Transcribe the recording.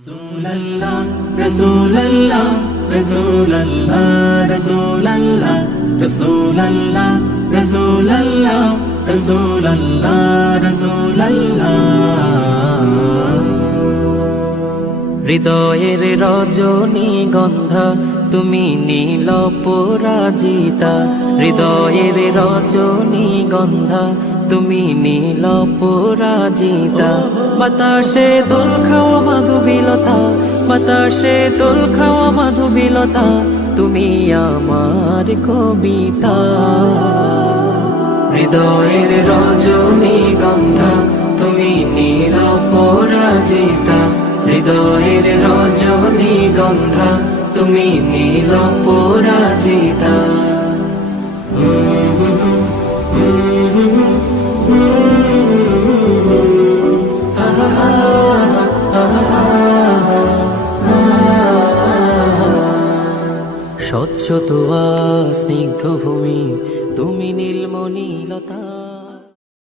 Rasulallah, Rasulallah, Rasulallah, Rasulallah, Rasulallah, Rasulallah, Rasulallah, Rasulallah। হৃদয়ের রজনীগন্ধা তুমি নীল পরাজিতা, হৃদয়ের রজনীগন্ধা তুমি নীল পরাজিতা। বাতাসে দোল খাওয়া মাধুবিলতা, বাতাসে দোল খাওয়া মাধুবিলতা, তুমি আমার কবিতা। হৃদয়ের রজনীগন্ধা তুমি নীল পরাজিতা, হৃদয়ের রজনীগন্ধা তুমি নীল পরাজিতা। স্বচ্ছ তোয়া স্নিগ্ধ ভূমি তুমি নীলমণি লতা।